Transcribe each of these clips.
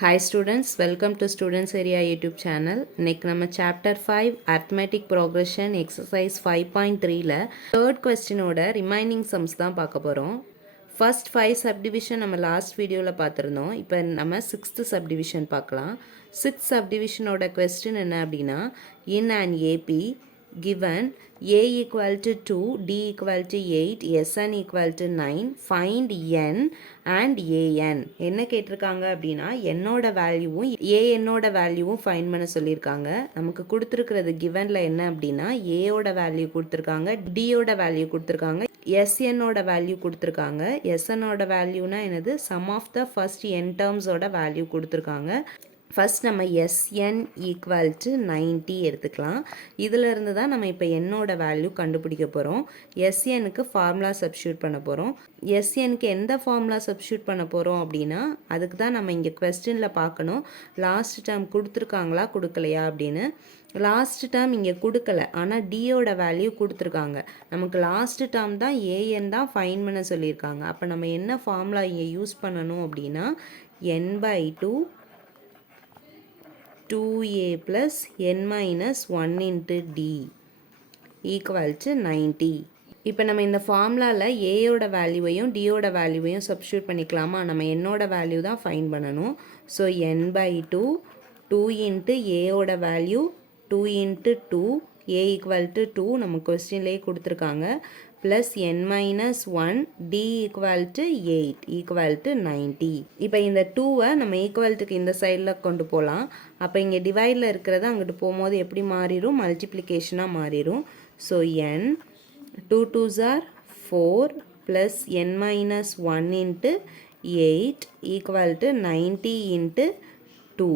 Hi students, welcome to Students Area YouTube channel. இன்னைக்கு நம்ம chapter 5 arithmetic progression exercise 5.3ல third questionோட remaining sums தான் பார்க்க போகிறோம். First 5 subdivision நம்ம last வீடியோவில் பார்த்துருந்தோம். இப்போ நம்ம 6th subdivision பார்க்கலாம். 6th subdivisionோட question என்ன அப்படின்னா, in an AP given a equal to 2, d equal to 8, sn equal to 9, find n and an. என்ன கேட்டிருக்காங்க அப்படின்னா என்னோட வேல்யூவும் என்னோட வேல்யூவும் ஃபைண்ட் பண்ண சொல்லியிருக்காங்க. நமக்கு கொடுத்துருக்கிறது கிவனில் என்ன அப்படின்னா ஏயோட வேல்யூ கொடுத்துருக்காங்க, டியோட வேல்யூ கொடுத்துருக்காங்க, எஸ்என்னோட வேல்யூ கொடுத்துருக்காங்க. எஸ்என்னோட வேல்யூனா என்னது, sum of the first n டேர்ம்ஸோட வேல்யூ கொடுத்துருக்காங்க. ஃபஸ்ட் நம்ம எஸ்என் ஈக்குவல் டு 90 எடுத்துக்கலாம். இதிலிருந்து தான் நம்ம இப்போ என்னோட வேல்யூ கண்டுபிடிக்க போகிறோம். எஸ்எனுக்கு ஃபார்முலா சப்ஸ்டியூட் பண்ண போகிறோம். எஸ்எனுக்கு எந்த ஃபார்முலா சப்ஸ்டியூட் பண்ண போகிறோம் அப்படின்னா அதுக்கு தான் நம்ம இங்கே கொஸ்டினில் பார்க்கணும், லாஸ்ட் டேர்ம் கொடுத்துருக்காங்களா கொடுக்கலையா அப்படின்னு. லாஸ்ட் டேர்ம் இங்கே கொடுக்கல, ஆனால் டியோட வேல்யூ கொடுத்துருக்காங்க. நமக்கு லாஸ்ட் டேர்ம் தான் ஏஎன் தான் ஃபைன் பண்ண சொல்லியிருக்காங்க. அப்போ நம்ம என்ன ஃபார்முலா இங்கே யூஸ் பண்ணணும் அப்படின்னா n/2 2a plus n minus 1 into d equal to 90. இப்போ நம்ம இந்த ஃபார்முலாவில் ஏயோட வேல்யூவையும் டியோட வேல்யூவையும் சப்ஸ்டியூட் பண்ணிக்கலாமா. நம்ம என்னோட வேல்யூ தான் ஃபைண்ட் பண்ணணும். ஸோ n/2 2 இன்ட்டு ஏயோட value 2 into 2 a equal to 2 நம்ம கொஸ்டின்லேயே கொடுத்துருக்காங்க, plus n minus 1 d equal to 8 equal to 90. இப்போ இந்த 2வை நம்ம ஈக்குவல்ட்டுக்கு இந்த சைடில் கொண்டு போகலாம். அப்போ இங்கே டிவைடில் இருக்கிறது அங்கிட்டு போகும்போது எப்படி மாறிடும், மல்டிப்ளிகேஷனாக மாறிடும். So n 2 2s are 4 plus n minus 1 into 8 equal to 90 into 2.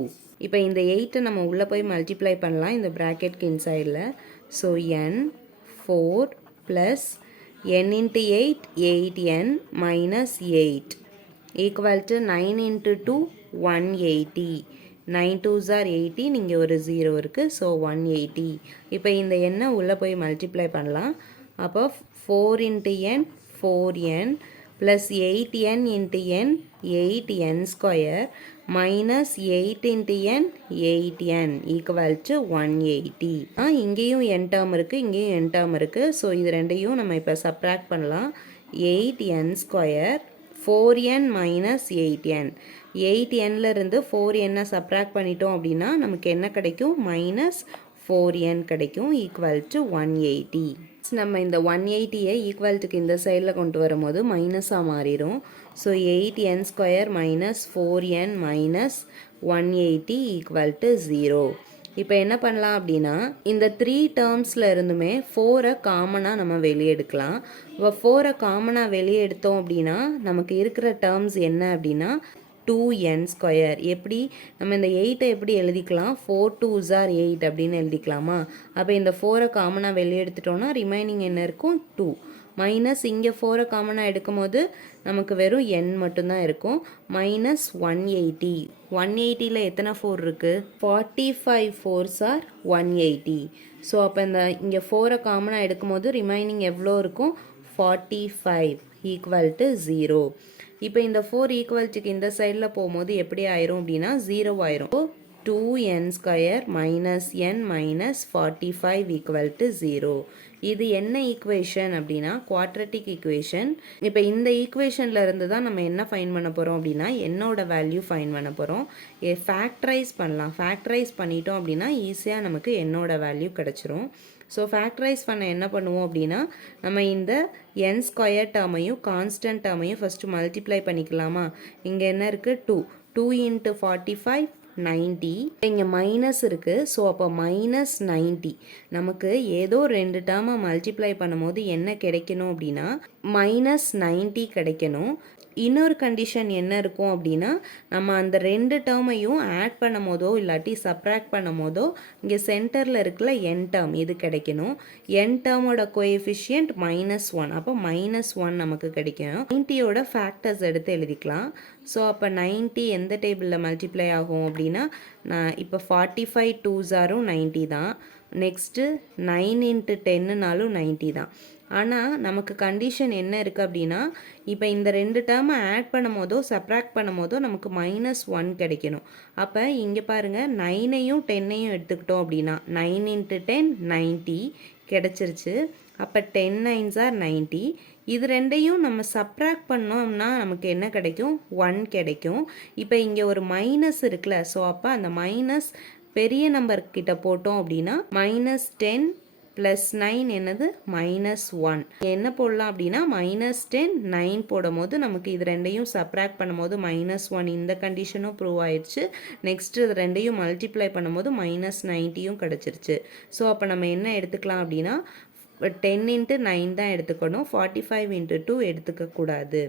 இப்போ இந்த 8 நம்ம உள்ளே போய் மல்டிப்ளை பண்ணலாம் இந்த ப்ராக்கெட்க்கு இன்சைடில். So n 4 plus n into 8 8n minus 8 equal to 9 into 2 180. 9 2s are 80, இங்கே ஒரு 0 இருக்குது. ஸோ 180. இப்போ இந்த எண்ணை உள்ளே போய் மல்டிப்ளை பண்ணலாம். அப்போ 4 into n 4n plus 8n into n 8n square minus 8 into n 8n equal to 180. இங்கேயும் n term இருக்குது, இங்கேயும் n term இருக்குது. ஸோ இது ரெண்டையும் நம்ம இப்போ சப்ராக்ட் பண்ணலாம். 8n square 4n minus 8n. 8nல இருந்து 4n சப்ராக்ட் பண்ணிட்டோம் அப்படின்னா நமக்கு என்ன கிடைக்கும், மைனஸ் 4n கிடைக்கும், ஈக்குவல் டு 180. நம்ம இந்த 180ஐ ஈக்குவல்ட்டுக்கு இந்த சைடில் கொண்டு வரும்போது மைனஸாக மாறிடும். So 8n square minus 4n minus 180 equal to 0. இப்போ என்ன பண்ணலாம் அப்படின்னா இந்த 3 டேர்ம்ஸில் இருந்துமே 4ஐ காமனாக நம்ம வெளியே எடுக்கலாம். இப்போ 4ஐ காமனாக வெளியே எடுத்தோம் அப்படின்னா நமக்கு இருக்கிற டேர்ம்ஸ் என்ன அப்படின்னா 2n ஸ்கொயர். எப்படி நம்ம இந்த 8ஐ எப்படி எழுதிக்கலாம், 4 2s are 8 அப்படின்னு எழுதிக்கலாமா. அப்போ இந்த 4ஐ காமனாக வெளியே எடுத்துட்டோம்னா ரிமைனிங் என்ன இருக்கும், 2 மைனஸ் இங்கே 4ஐ காமனாக எடுக்கும் போது நமக்கு வெறும் n மட்டும்தான் இருக்கும், மைனஸ் 180. 180ல் எத்தனை 4 இருக்குது, 45 4s are 180. ஸோ அப்போ இங்கே 4ஐ காமனாக எடுக்கும் போது ரிமைனிங் எவ்வளோ இருக்கும், 45 ஈக்குவல் டு 0. இப்போ இந்த 4 ஈக்குவல்ட்டுக்கு இந்த சைடில் போகும்போது எப்படி ஆயிரும் அப்படின்னா 0 ஆயிரும். 2n square minus n minus 45 equal to 0. இது என்ன ஈக்குவேஷன் அப்படின்னா குவாட்ரட்டிக் ஈக்குவேஷன். இப்போ இந்த ஈக்குவேஷனில் இருந்து தான் நம்ம என்ன ஃபைன் பண்ண போகிறோம் அப்படின்னா என்னோட வேல்யூ ஃபைன் பண்ண போகிறோம். ஃபேக்டரைஸ் பண்ணலாம். ஃபேக்டரைஸ் பண்ணிட்டோம் அப்படின்னா ஈஸியாக நமக்கு என்னோட வேல்யூ கிடச்சிரும். ஸோ ஃபேக்டரைஸ் பண்ண என்ன பண்ணுவோம் அப்படின்னா நம்ம இந்த n ஸ்கொயர் டேர்மையும் கான்ஸ்டன்ட் டேர்மையும் ஃபஸ்ட்டு மல்டிப்ளை பண்ணிக்கலாமா. இங்கே என்ன இருக்குது, 2 இன்ட்டு 45 90. இங்கே மைனஸ் இருக்குது. ஸோ அப்போ மைனஸ் 90. நமக்கு ஏதோ 2 டேர்மை மல்டிப்ளை பண்ணும்போது என்ன கிடைக்கணும் அப்படின்னா மைனஸ் 90 கிடைக்கணும். இன்னொரு கண்டிஷன் என்ன இருக்கும் அப்படின்னா நம்ம அந்த 2 டேர்மையும் ஆட் பண்ணும் போதோ இல்லாட்டி சப்ராக்ட் பண்ணும் போதோ இங்கே சென்டரில் இருக்கிற n டேர்ம் இது கிடைக்கணும். n டேர்மோட கோஎஃபிஷியன்ட் -1. அப்போ -1 நமக்கு கிடைக்கும். 90யோட ஃபேக்டர்ஸ் எடுத்து எழுதிக்கலாம். ஸோ அப்போ 90 எந்த டேபிளில் மல்டிப்ளை ஆகும் அப்படின்னா நான் இப்போ 45 2s are 90 தான். நெக்ஸ்ட்டு 9 இன்ட்டு 10னாலும் 90 தான். ஆனால் நமக்கு கண்டிஷன் என்ன இருக்குது அப்படின்னா இப்போ இந்த ரெண்டு டேர்மை ஆட் பண்ணும் போதோ சப்ராக்ட் பண்ணும் போதோ நமக்கு -1 கிடைக்கணும். அப்போ இங்கே பாருங்கள் 9ஐயும் 10ஐயும் எடுத்துக்கிட்டோம் அப்படின்னா 9 × 10 90 கிடச்சிருச்சு. அப்போ 10 9s are 90. இது ரெண்டையும் நம்ம சப்ராக்ட் பண்ணோம்னா நமக்கு என்ன கிடைக்கும்? 1 கிடைக்கும். இப்போ இங்கே ஒரு மைனஸ் இருக்குல்ல, ஸோ அப்போ அந்த மைனஸ் பெரிய நம்பர் கிட்ட போட்டோம் அப்படின்னா -10 + 9 என்னது -1. என்ன போடலாம் அப்படின்னா -10 9 போடும் போது நமக்கு இது ரெண்டையும் சப்ராக்ட் பண்ணும்போது -1 இந்த கண்டிஷனும் ப்ரூவ் ஆயிடுச்சு. நெக்ஸ்ட் இது ரெண்டையும் மல்டிப்ளை பண்ணும்போது -90யும் கிடச்சிருச்சு. ஸோ அப்போ நம்ம என்ன எடுத்துக்கலாம் அப்படின்னா 10 × 9 தான் எடுத்துக்கணும், 45 × 2 எடுத்துக்கக்கூடாது.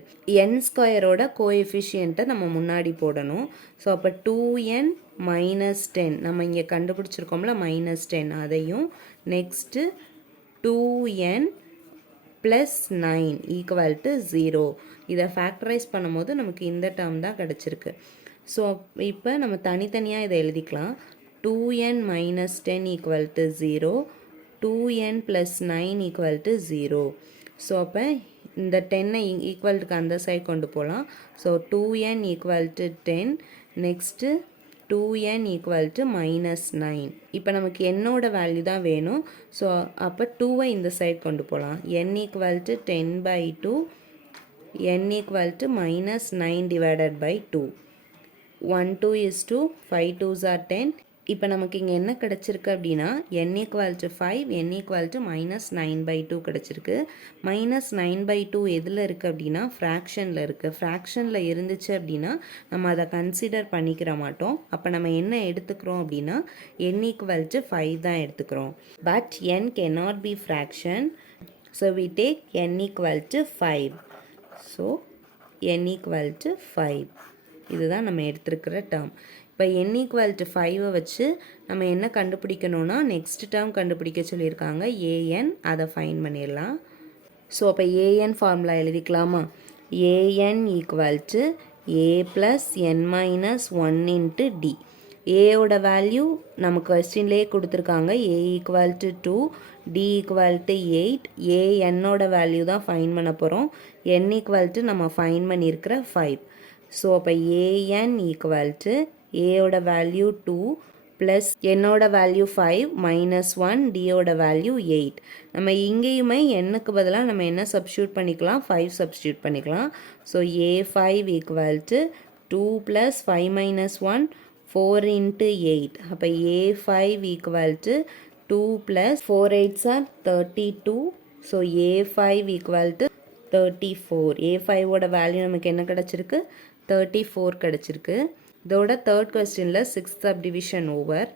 n ஸ்கொயரோட கோஎஃபிஷியண்ட்டை நம்ம முன்னாடி போடணும். ஸோ அப்போ 2n - 10 நம்ம இங்கே கண்டுபிடிச்சிருக்கோம்ல -10 அதையும் நெக்ஸ்ட்டு 2n + 9 = 0. இதை ஃபேக்டரைஸ் பண்ணும்போது நமக்கு இந்த டேர்ம் தான் கிடச்சிருக்கு. ஸோ இப்போ நம்ம தனித்தனியாக இதை எழுதிக்கலாம். 2n - 10 = 0, 2n + 9 = 0. ஸோ அப்போ இந்த 10ஐ ஈக்குவலுக்கு அந்த சைட் கொண்டு போகலாம். So 2n = 10, next 2n = -9. இப்போ நமக்கு என்னோட வேல்யூ தான் வேணும். ஸோ அப்போ 2ஐ இந்த சைட் கொண்டு போகலாம். n = 10/2, n = -9/2. 1 2 is 2, 5 2s are 10. இப்போ நமக்கு இங்கே என்ன கிடச்சிருக்கு அப்படின்னா n = 5, n = -9/2 கிடச்சிருக்கு. -9/2 எதில் இருக்குது அப்படின்னா ஃப்ராக்ஷனில் இருக்குது. ஃப்ராக்ஷனில் இருந்துச்சு அப்படின்னா நம்ம அதை கன்சிடர் பண்ணிக்கிற மாட்டோம். அப்போ நம்ம என்ன எடுத்துக்கிறோம் அப்படின்னா n = 5 தான் எடுத்துக்கிறோம். But n cannot be fraction, so we take n = 5. So n = 5 இதுதான் நம்ம எடுத்துருக்கிற டேர்ம். இப்போ n = 5 வச்சு நம்ம என்ன கண்டுபிடிக்கணும்னா நெக்ஸ்ட் டேர்ம் கண்டுபிடிக்க சொல்லியிருக்காங்க an, அதை ஃபைன் பண்ணிடலாம். ஸோ அப்போ an ஃபார்முலா எழுதிக்கலாமா? an = a + n - 1 × d. ஏயோட வேல்யூ நம்ம கொஸ்டின்லேயே கொடுத்துருக்காங்க. a = 2, d = 8. என்னோட வேல்யூ தான் ஃபைன் பண்ண போகிறோம். n = நம்ம ஃபைன் பண்ணியிருக்கிற 5. ஸோ அப்போ an = ஏயோட வேல்யூ 2 ப்ளஸ் என்னோட வேல்யூ 5 -1, டியோட வேல்யூ 8. நம்ம இங்கேயுமே எண்ணுக்கு பதிலாக நம்ம என்ன சப்ஸ்டியூட் பண்ணிக்கலாம்? 5 சப்ஸ்டியூட் பண்ணிக்கலாம். So a5 = 2 + 5 - 1, 4 × 8. அப்போ a5 = 2 + 4 8s are 32. So a5 = 34. a5ஓட value நமக்கு என்ன கிடச்சிருக்கு? 34 கிடச்சிருக்கு. இதோட தேர்ட் கொஸ்டினில் 6th சப்டிவிஷன் ஓவர்.